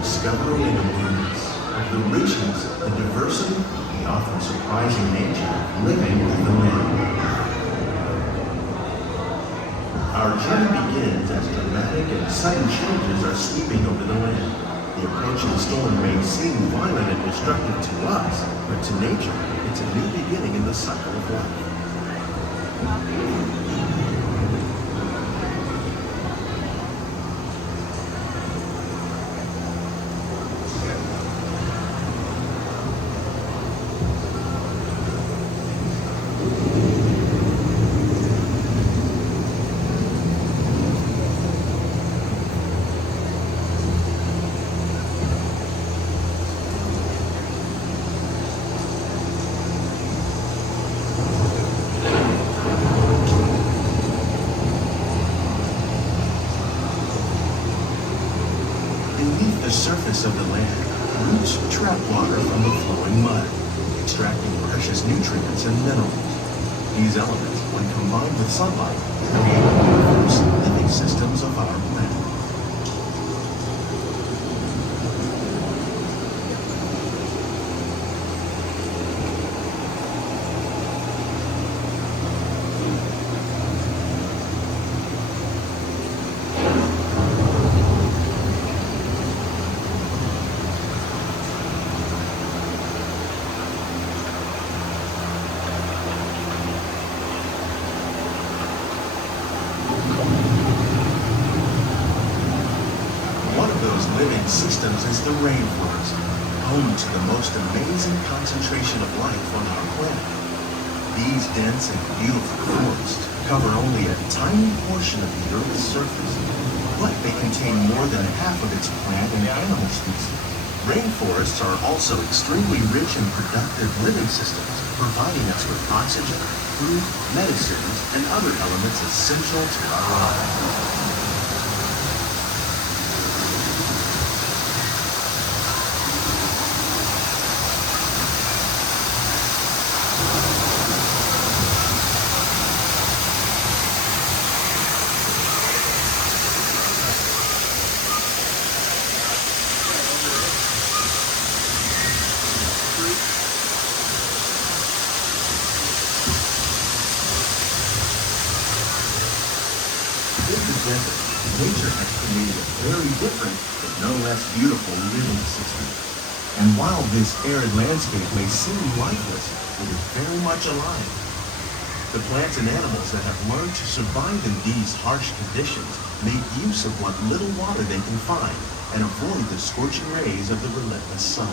discovery and awareness of the richness, the diversity, the often surprising nature of living with the land. Our journey begins as dramatic and sudden changes are sweeping over the land. The approaching storm may seem violent and destructive to us, but to nature, it's a new beginning in the cycle of life. Beneath the surface of the land, roots trap water from the flowing mud, extracting precious nutrients and minerals. These elements, when combined with sunlight, create the diverse living systems of our planet. Living systems is the rainforest, home to the most amazing concentration of life on our planet. These dense and beautiful forests cover only a tiny portion of the Earth's surface, but they contain more than half of its plant and animal species. Rainforests are also extremely rich and productive living systems, providing us with oxygen, food, medicines, and other elements essential to our lives. Nature has created a very different, but no less beautiful living system. And while this arid landscape may seem lifeless, it is very much alive. The plants and animals that have learned to survive in these harsh conditions make use of what little water they can find and avoid the scorching rays of the relentless sun.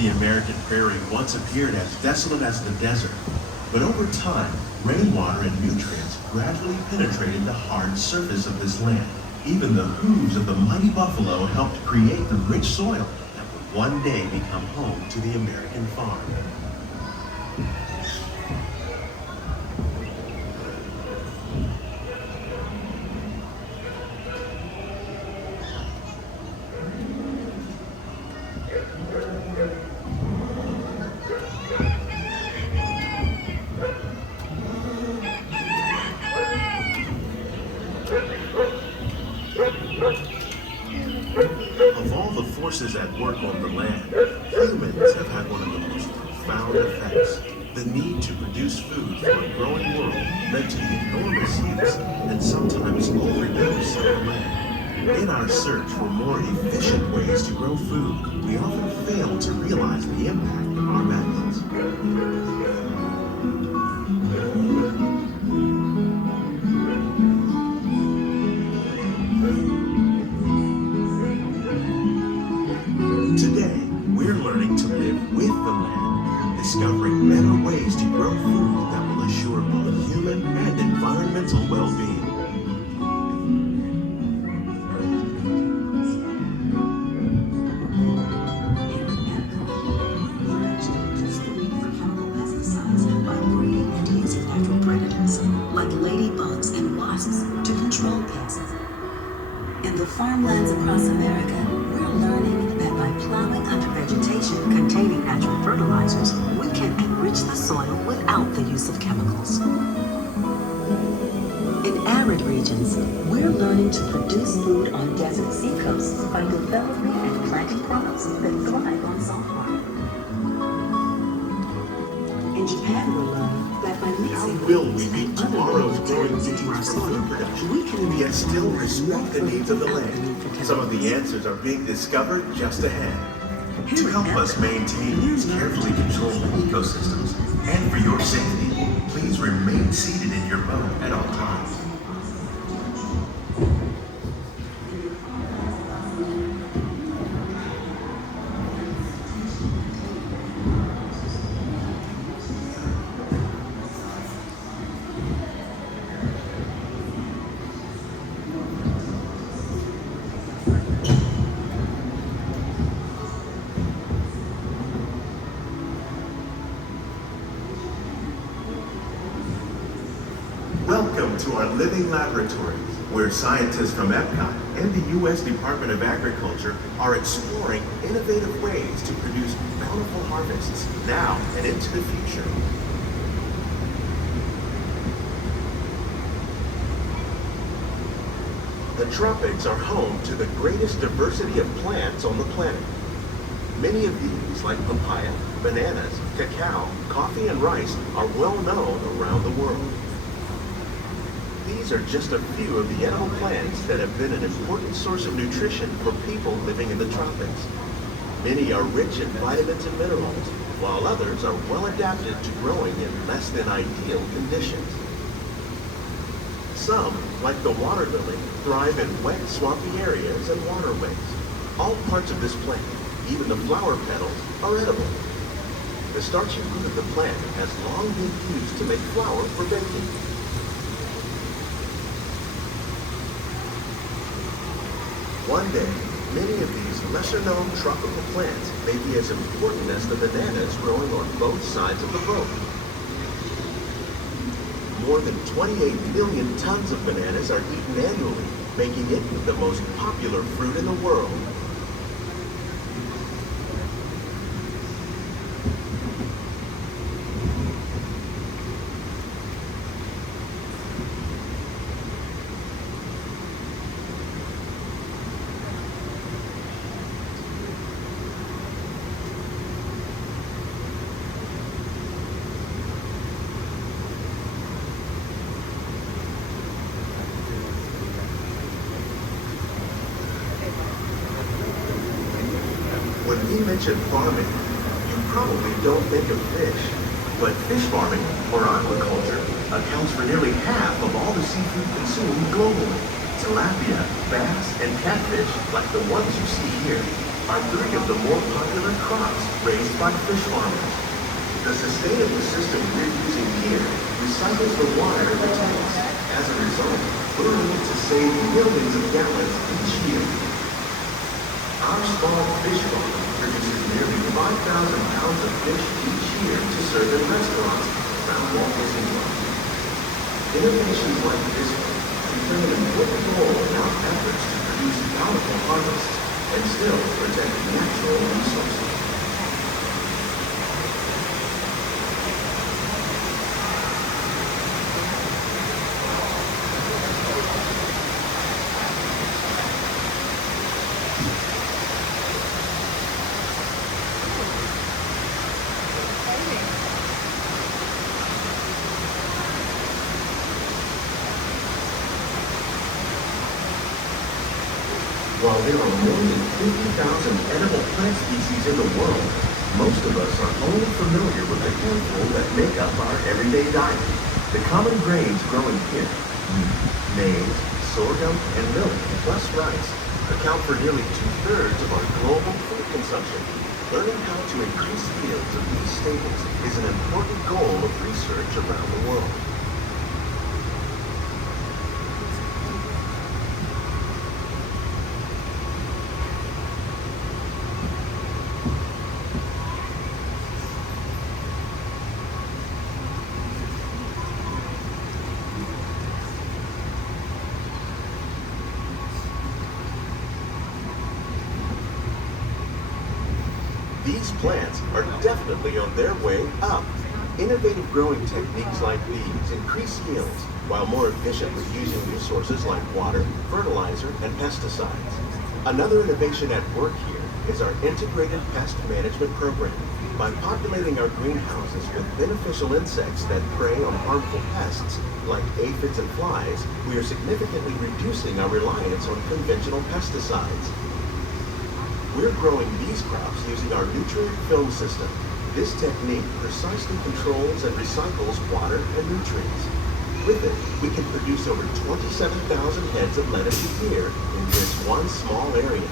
The American prairie once appeared as desolate as the desert. But over time, rainwater and nutrients gradually penetrated the hard surface of this land. Even the hooves of the mighty buffalo helped create the rich soil that would one day become home to the American farm. Of all the forces at work on the land, humans have had one of the most profound effects. The need to produce food for a growing world led to the enormous use and sometimes overuse of the land. In our search for more efficient ways to grow food, we often fail to realize the impact of our methods. Today, we're learning to live with the land, discovering better ways to grow food that will assure both human and environmental well-being. Like ladybugs and wasps to control pests. In the farmlands across America, we're learning that by plowing under vegetation containing natural fertilizers, we can enrich the soil without the use of chemicals. In arid arid regions, we're learning to produce food on desert seacoasts by developing and planting crops that thrive on salt water. In Japan, we're learning that by mixing How will we leaves meet and other tomorrow's raw growing materials into our needs for soil, food production, we can yet still respect the needs of the without land? need for Some of the chemicals. answers are being discovered just ahead. Here To at help us EPCOT, maintain these we're carefully learning to controlled ecosystems, and for your safety, please remain seated in your boat at all times. Welcome to our living laboratories, where scientists from EPCOT and the U.S. Department of Agriculture are exploring innovative ways to produce bountiful harvests now and into the future. The tropics are home to the greatest diversity of plants on the planet. Many of these, like papaya, bananas, cacao, coffee, and rice, are well known around the world. These are just a few of the edible plants that have been an important source of nutrition for people living in the tropics. Many are rich in vitamins and minerals, while others are well adapted to growing in less than ideal conditions. Some, like the water lily, thrive in wet, swampy areas and waterways. All parts of this plant, even the flower petals, are edible. The starchy root of the plant has long been used to make flour for baking. One day, many of these lesser-known tropical plants may be as important as the bananas growing on both sides of the boat. More than 28 million tons of bananas are eaten annually, making it the most popular fruit in the world. When we mention farming, you probably don't think of fish. But fish farming, or aquaculture, accounts for nearly half of all the seafood consumed globally. Tilapia, bass, and catfish, like the ones you see here, are three of the more popular crops raised by fish farmers. The sustainable system we're using here recycles the water in the tanks. As a result, we're able to save millions of gallons each year. Our small fish farm produces nearly 5,000 pounds of fish each year to serve in restaurants around Walt Disney World. Innovations like this one can play an important role in our efforts to produce bountiful harvests and still protect natural resources. While there are more than 50,000 edible plant species in the world, most of us are only familiar with the handful that make up our everyday diet. The common grains growing here, wheat, maize, sorghum, and millet, plus rice, account for nearly 2/3 of our global food consumption. Learning how to increase yields of these staples is an important goal of research around the world. These plants are definitely on their way up. Innovative growing techniques like these increase yields while more efficiently using resources like water, fertilizer, and pesticides. Another innovation at work here is our integrated pest management program. By populating our greenhouses with beneficial insects that prey on harmful pests like aphids and flies, we are significantly reducing our reliance on conventional pesticides. We're growing these crops using our nutrient film system. This technique precisely controls and recycles water and nutrients. With it, we can produce over 27,000 heads of lettuce a year in this one small area.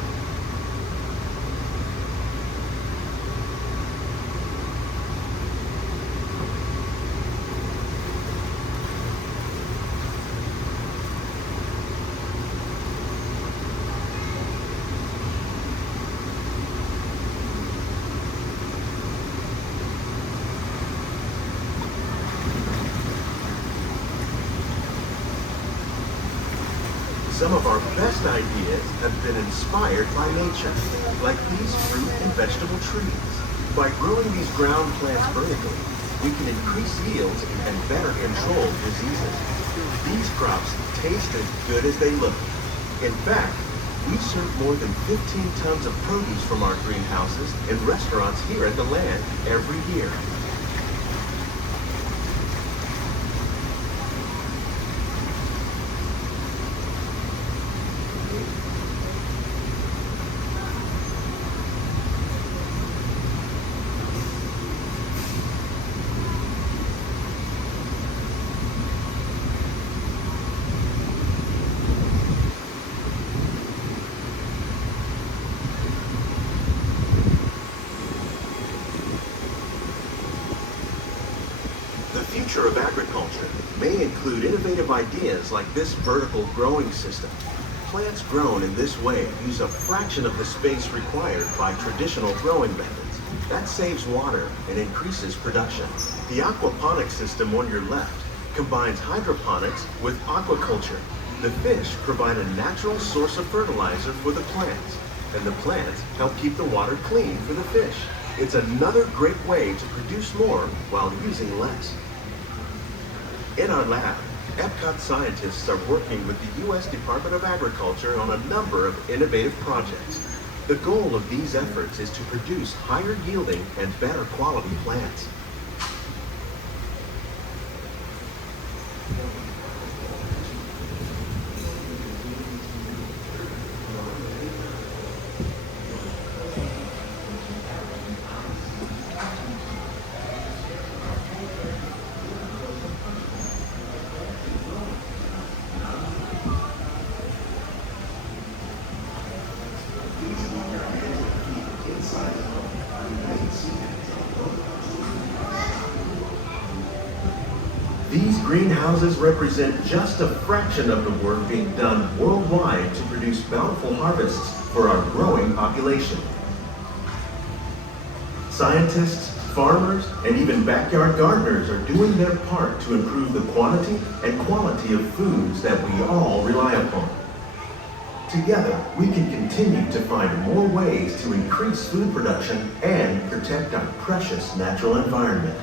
Some of our best ideas have been inspired by nature, like these fruit and vegetable trees. By growing these ground plants vertically, we can increase yields and better control diseases. These crops taste as good as they look. In fact, we serve more than 15 tons of produce from our greenhouses in restaurants here at the land every year. The future of agriculture may include innovative ideas like this vertical growing system. Plants grown in this way use a fraction of the space required by traditional growing methods. That saves water and increases production. The aquaponics system on your left combines hydroponics with aquaculture. The fish provide a natural source of fertilizer for the plants, and the plants help keep the water clean for the fish. It's another great way to produce more while using less. In our lab, EPCOT scientists are working with the U.S. Department of Agriculture on a number of innovative projects. The goal of these efforts is to produce higher yielding and better quality plants. These greenhouses represent just a fraction of the work being done worldwide to produce bountiful harvests for our growing population. Scientists, farmers, and even backyard gardeners are doing their part to improve the quantity and quality of foods that we all rely upon. Together, we can continue to find more ways to increase food production and protect our precious natural environment.